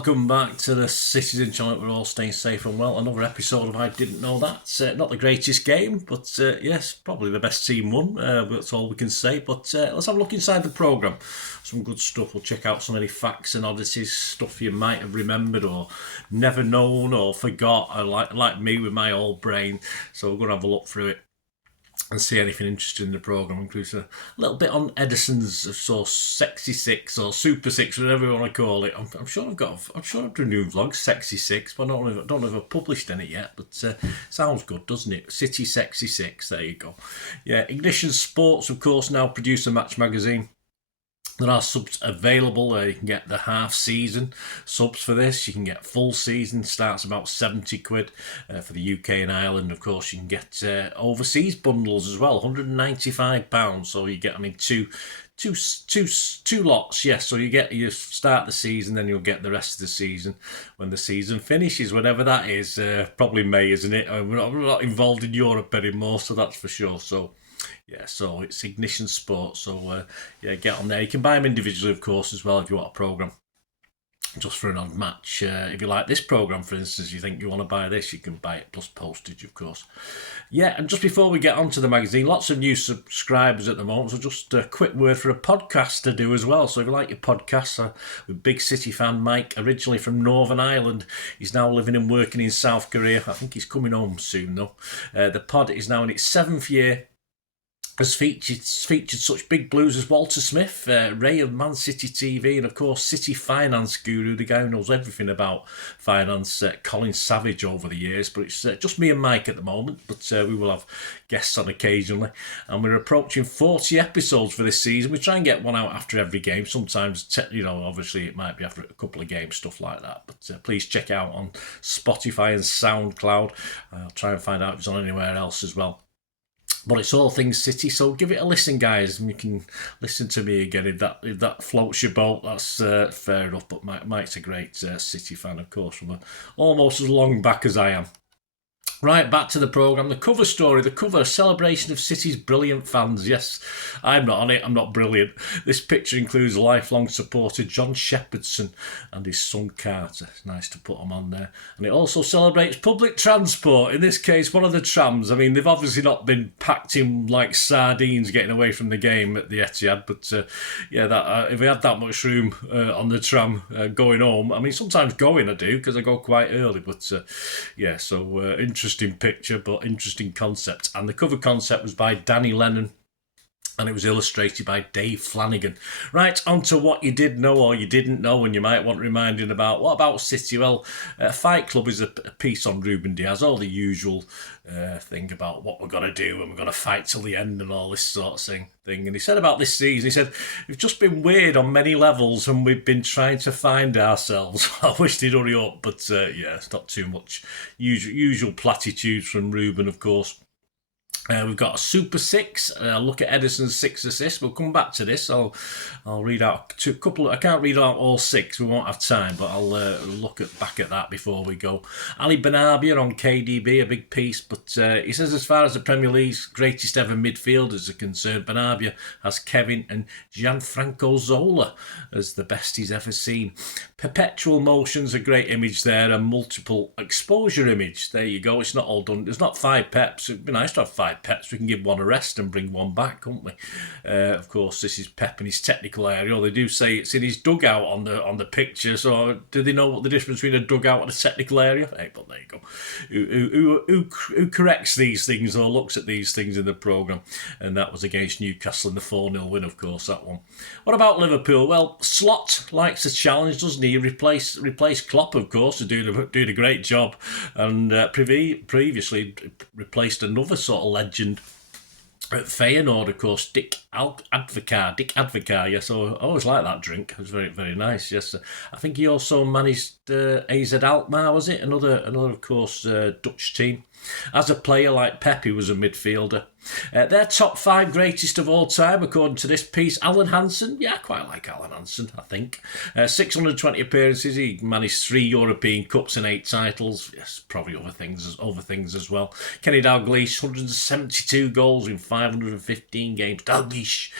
welcome back to the Citizen channel. We're all staying safe and well. Another episode of I Didn't Know That. Not the greatest game, but yes, probably the best team won. That's all we can say. But let's have a look inside the programme. Some good stuff. We'll check out some of the facts and oddities, stuff you might have remembered or never known or forgot, like me with my old brain. So we're going to have a look through it and see anything interesting in the programme. Includes a little bit on Edersons, so Sexy Six or Super Six, whatever you want to call it. I'm sure I've done a new vlog, Sexy Six, but I don't know if I've published any yet. But sounds good, doesn't it? City Sexy Six. There you go. Yeah, Ignition Sports, of course, now produce a match magazine. There are subs available. You can get the half season subs for this. You can get full season, starts about £70 for the UK and Ireland. Of course, you can get overseas bundles as well, £195. So you get, two lots. Yes, so you start the season, then you'll get the rest of the season when the season finishes, whenever that is. Probably May, isn't it? We're not involved in Europe anymore, so that's for sure. So. Yeah, so it's Ignition Sports, so yeah, get on there. You can buy them individually, of course, as well if you want a programme, just for an odd match. If you like this programme, for instance, you think you want to buy this, you can buy it plus postage, of course. Yeah, and just before we get onto the magazine, lots of new subscribers at the moment, so just a quick word for a podcast to do as well. So if you like your podcasts, with big City fan Mike, originally from Northern Ireland, he's now living and working in South Korea. I think he's coming home soon, though. The pod is now in its 7th year. Has featured such big blues as Walter Smith, Ray of Man City TV, and of course City Finance Guru, the guy who knows everything about finance, Colin Savage over the years. But it's just me and Mike at the moment, but we will have guests on occasionally. And we're approaching 40 episodes for this season. We try and get one out after every game. Sometimes, obviously it might be after a couple of games, stuff like that. But please check out on Spotify and SoundCloud. I'll try and find out if it's on anywhere else as well. But it's all things City, so give it a listen, guys, and you can listen to me again if that floats your boat. That's fair enough. But Mike's a great City fan, of course, from almost as long back as I am. Right, back to the programme. The cover story, a celebration of City's brilliant fans. Yes, I'm not on it, I'm not brilliant. This picture includes lifelong supporter John Shepherdson and his son Carter. It's nice to put them on there. And it also celebrates public transport, in this case one of the trams. I mean, they've obviously not been packed in like sardines getting away from the game at the Etihad, but if we had that much room on the tram going home, I mean, sometimes going I do, because I go quite early, but so interesting picture, but interesting concept. And the cover concept was by Danny Lennon, and it was illustrated by Dave Flanagan. Right, on to what you did know or you didn't know, and you might want reminding about. What about City? Well, Fight Club is a piece on Ruben Diaz, all the usual thing about what we're going to do and we're going to fight till the end and all this sort of thing. And he said about this season, he said, we've just been weird on many levels and we've been trying to find ourselves. I wish they'd hurry up, but it's not too much. Usual platitudes from Ruben, of course. We've got a Super Six. Look at Edersons' 6 assists. We'll come back to this. I'll read out a couple. I can't read out all 6. We won't have time, but I'll look back at that before we go. Ali Benarbia on KDB, a big piece. But he says, as far as the Premier League's greatest ever midfielders are concerned, Benarbia has Kevin and Gianfranco Zola as the best he's ever seen. Perpetual motion's a great image there, a multiple exposure image. There you go. It's not all done. There's not 5 Peps. It'd be nice to have 5 Peps. We can give one a rest and bring one back, couldn't we? Of course, this is Pep in his technical area. They do say it's in his dugout on the picture. So, do they know what the difference between a dugout and a technical area? Hey, but there you go. Who corrects these things or looks at these things in the programme? And that was against Newcastle in the 4-0 win, of course. That one. What about Liverpool? Well, Slot likes a challenge, doesn't he? Replace Klopp, of course, doing a great job, and previously replaced another sort of legend at Feyenoord, of course, Dick Advocaat. Yes, I always like that drink. It was very, very nice. Yes, I think he also managed AZ Alkmaar, was it? Another of course, Dutch team. As a player, like Pep, he was a midfielder. Their top 5 greatest of all time, according to this piece. Alan Hansen, yeah, I quite like Alan Hansen, I think. 620 appearances, he managed 3 European Cups and 8 titles. Yes, probably other things as well. Kenny Dalglish, 172 goals in 515 games. Dalglish Yeesh.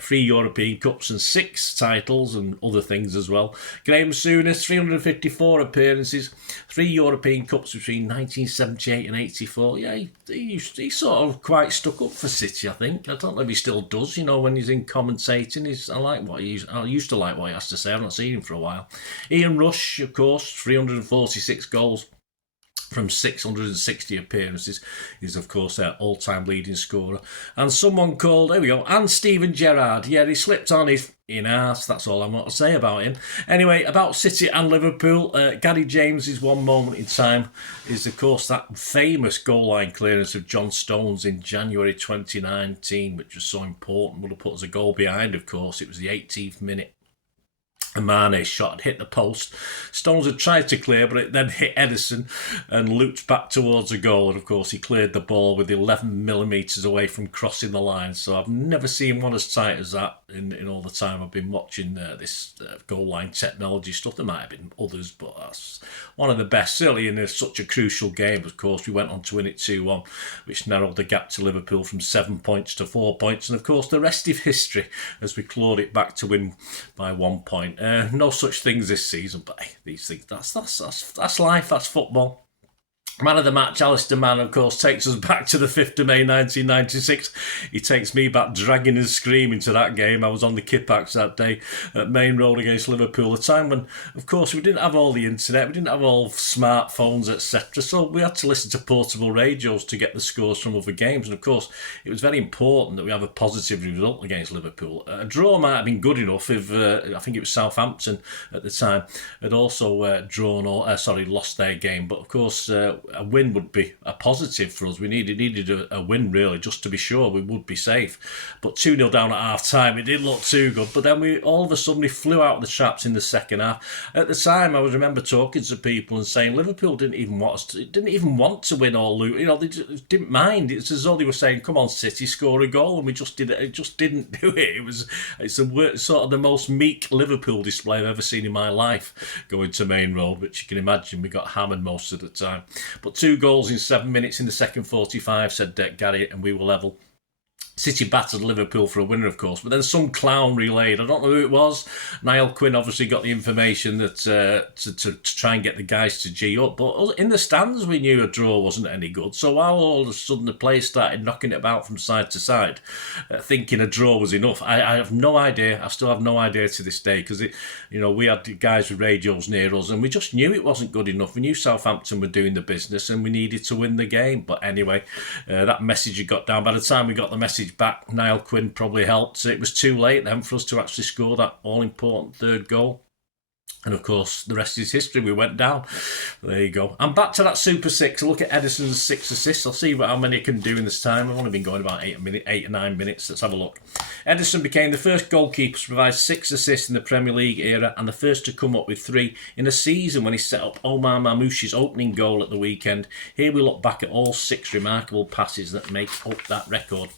3 European Cups and 6 titles and other things as well. Graham Souness, 354 appearances, 3 European Cups between 1978 and 84. Yeah, he sort of quite stuck up for City, I think. I don't know if he still does, when he's in commentating. I used to like what he has to say. I've not seen him for a while. Ian Rush, of course, 346 goals from 660 appearances. He's, of course, their all-time leading scorer. And someone called, there we go, and Steven Gerrard. Yeah, he slipped on his arse. That's all I want to say about him. Anyway, about City and Liverpool, Gary James's one moment in time is, of course, that famous goal line clearance of John Stones in January 2019, which was so important. Would have put us a goal behind, of course. It was the 18th minute. A Mane's shot had hit the post. Stones had tried to clear, but it then hit Ederson and looped back towards a goal. And of course, he cleared the ball with 11 millimetres away from crossing the line. So I've never seen one as tight as that in all the time I've been watching this goal line technology stuff. There might have been others, but that's one of the best. Certainly in such a crucial game, of course, we went on to win it 2-1, which narrowed the gap to Liverpool from 7 points to 4 points. And of course, the rest is history as we clawed it back to win by 1 point. No such things this season, but these things, that's life, that's football. Man of the match, Alistair Mann, of course, takes us back to the 5th of May 1996. He takes me back dragging and screaming to that game. I was on the Kippax that day at Main Road against Liverpool, a time when, of course, we didn't have all the internet, we didn't have all smartphones, etc. So we had to listen to portable radios to get the scores from other games. And, of course, it was very important that we have a positive result against Liverpool. A draw might have been good enough if, I think it was Southampton at the time, had also lost their game. But, of course, a win would be a positive for us. We needed a win, really, just to be sure we would be safe. But 2-0 down at half-time, it didn't look too good. But then we all of a sudden flew out of the traps in the second half. At the time, I remember talking to people and saying Liverpool didn't even want to win or lose. They just didn't mind. It's as though they were saying, "Come on, City, score a goal," and we just did it. It just didn't do it. It's sort of the most meek Liverpool display I've ever seen in my life, going to Main Road, which you can imagine we got hammered most of the time. But 2 goals in 7 minutes in the second 45, said Gary, and we were level. City battered Liverpool for a winner, of course, but then some clown relayed. I don't know who it was. Niall Quinn obviously got the information that to try and get the guys to G up. But in the stands, we knew a draw wasn't any good. So while all of a sudden the players started knocking it about from side to side, thinking a draw was enough, I have no idea. I still have no idea to this day because we had guys with radios near us and we just knew it wasn't good enough. We knew Southampton were doing the business and we needed to win the game. But anyway, that message had got down. By the time we got the message back, Niall Quinn probably helped. It was too late then for us to actually score that all-important third goal. And of course, the rest is history. We went down. There you go. And back to that Super Six. Look at Ederson's 6 assists. I'll see how many I can do in this time. I've only been going about 8 or 9 minutes. Let's have a look. Ederson became the first goalkeeper to provide 6 assists in the Premier League era and the first to come up with 3 in a season when he set up Omar Mamouche's opening goal at the weekend. Here we look back at all 6 remarkable passes that make up that record.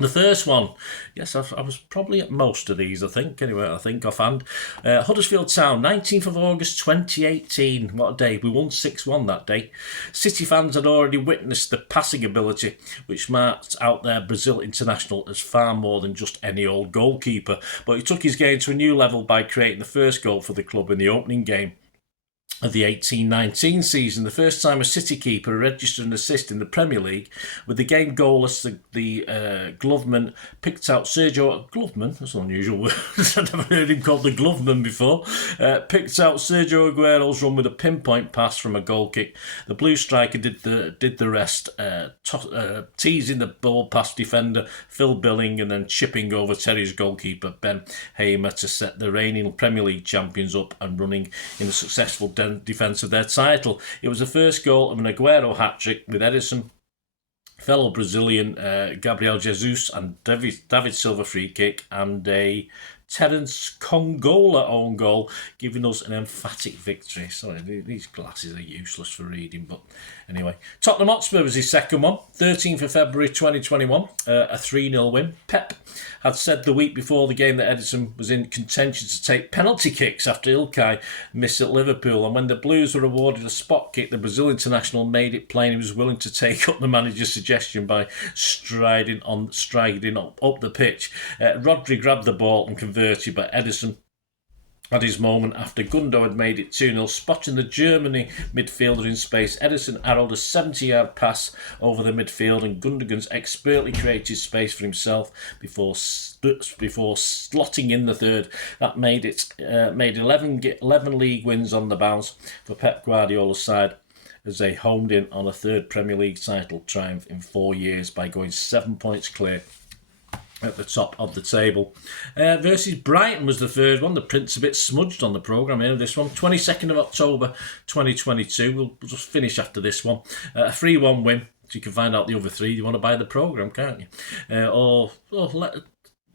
The first one, yes, I was probably at most of these, I think offhand. Huddersfield Town, 19th of August 2018. What a day. We won 6-1 that day. City fans had already witnessed the passing ability, which marked out their Brazil international as far more than just any old goalkeeper. But he took his game to a new level by creating the first goal for the club in the opening game of the 18-19 season, the first time a City keeper registered an assist in the Premier League. With the game goalless, the Gloveman picked out Sergio... Gloveman? That's an unusual word. I've never heard him called the Gloveman before. Picked out Sergio Aguero's run with a pinpoint pass from a goal kick. The blue striker did the rest, teasing the ball past defender Phil Billing and then chipping over Terry's goalkeeper Ben Hamer to set the reigning Premier League champions up and running in a successful defence of their title. It was the first goal of an Aguero hat-trick with Ederson, fellow Brazilian Gabriel Jesus and David Silva free kick and a Terence Congola own goal, giving us an emphatic victory. Sorry, these glasses are useless for reading, but anyway. Tottenham Hotspur was his second one, 13th of February 2021, a 3-0 win. Pep had said the week before the game that Ederson was in contention to take penalty kicks after Ilkay missed at Liverpool, and when the Blues were awarded a spot kick, the Brazil international made it plain he was willing to take up the manager's suggestion by striding up the pitch. Rodri grabbed the ball and converted, but Ederson had his moment after Gundo had made it 2-0, spotting the Germany midfielder in space. Ederson arrowed a 70-yard pass over the midfield, and Gundogan's expertly created space for himself before slotting in the third. That made 11 league wins on the bounce for Pep Guardiola's side, as they homed in on a third Premier League title triumph in 4 years by going 7 points clear at the top of the table. Versus Brighton was the third one. The print's a bit smudged on the programme here, this one. 22nd of October 2022. We'll just finish after this one. A 3-1 win. So you can find out the other three. You want to buy the programme, can't you?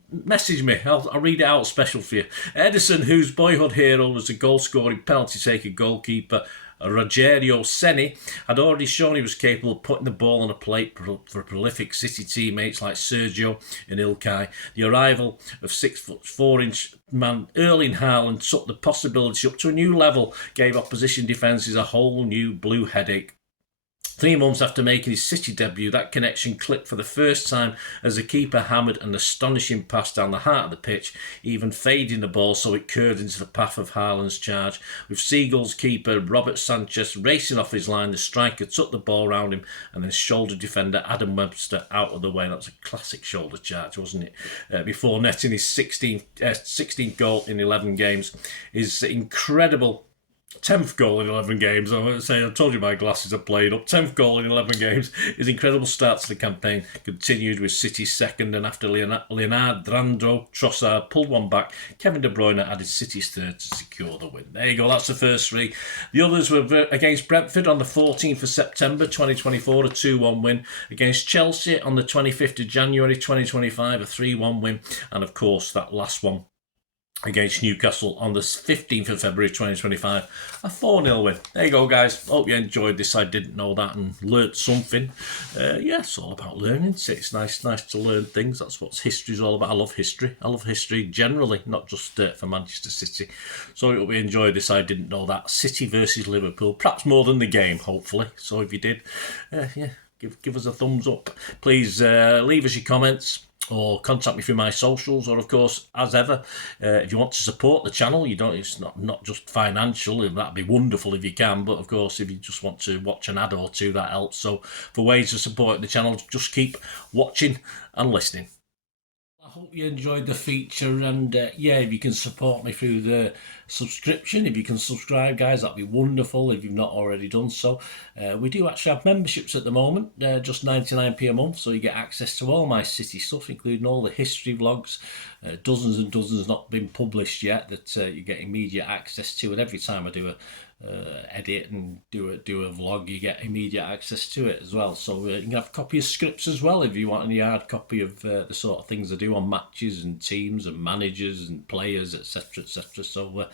Message me. I'll read it out special for you. Ederson, whose boyhood hero was the goal-scoring penalty-taker goalkeeper Rogerio Ceni, had already shown he was capable of putting the ball on a plate for prolific City teammates like Sergio and Ilkay. The arrival of 6'4" man Erling Haaland took the possibility up to a new level, gave opposition defences a whole new blue headache. 3 months after making his City debut, that connection clicked for the first time as the keeper hammered an astonishing pass down the heart of the pitch, even fading the ball so it curved into the path of Haaland's charge. With Seagulls keeper Robert Sanchez racing off his line, the striker took the ball round him and then shoulder defender Adam Webster out of the way. That's a classic shoulder charge, wasn't it? Before netting his 16th goal in 11 games. His incredible 10th goal in 11 games. I told you my glasses are played up. 10th goal in 11 games. His incredible start to the campaign continued with City's second, and after Leonardo Trossard pulled one back, Kevin De Bruyne added City's third to secure the win. There you go, that's the first three. The others were against Brentford on the 14th of September 2024, a 2-1 win. Against Chelsea on the 25th of January 2025, a 3-1 win. And of course, that last one against Newcastle on the 15th of February 2025, a 4-0 win. There you go, guys. Hope you enjoyed this. I didn't know that and learnt something. It's all about learning. It's nice to learn things. That's what history's all about. I love history. I love history generally, not just for Manchester City. So I hope you enjoyed this. I didn't know that. City versus Liverpool. Perhaps more than the game, hopefully. So if you did, give us a thumbs up. Please leave us your comments, or contact me through my socials, or of course, as ever, if you want to support the channel, it's not just financial. That'd be wonderful if you can, but of course, if you just want to watch an ad or two, that helps. So for ways to support the channel, just keep watching and listening. I hope you enjoyed the feature, and if you can support me through the subscription, if you can subscribe, guys, that'd be wonderful if you've not already done so. We do actually have memberships at the moment, just 99p a month, so you get access to all my City stuff, including all the history vlogs, dozens and dozens not been published yet that you get immediate access to, and every time I do a edit and do a vlog, you get immediate access to it as well. So you can have a copy of scripts as well if you want any hard copy of the sort of things I do on matches and teams and managers and players, etc. So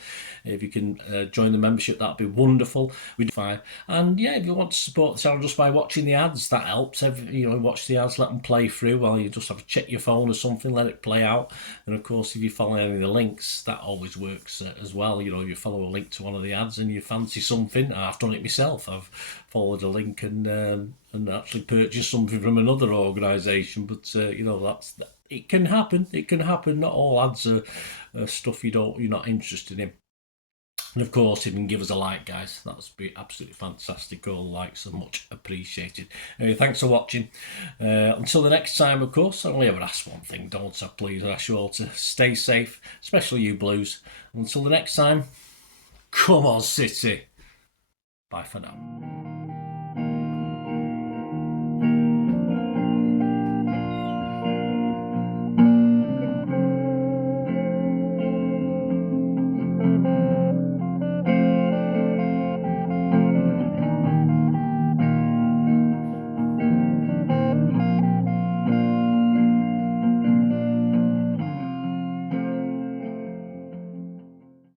if you can join the membership, that'd be wonderful. We'd fine. And if you want to support the channel just by watching the ads, that helps. Watch the ads, let them play through while you just have to check your phone or something, let it play out. And of course, if you follow any of the links, that always works as well. If you follow a link to one of the ads and you fancy something, I've done it myself. I've followed a link and actually purchased something from another organisation. But it can happen. It can happen. Not all ads are stuff you're not interested in. And of course, if you can give us a like, guys, that would be absolutely fantastic. All likes are much appreciated. Anyway, thanks for watching. Until the next time, of course, I only ever ask one thing, don't I? Please, I ask you all to stay safe, especially you Blues. Until the next time, come on, City. Bye for now.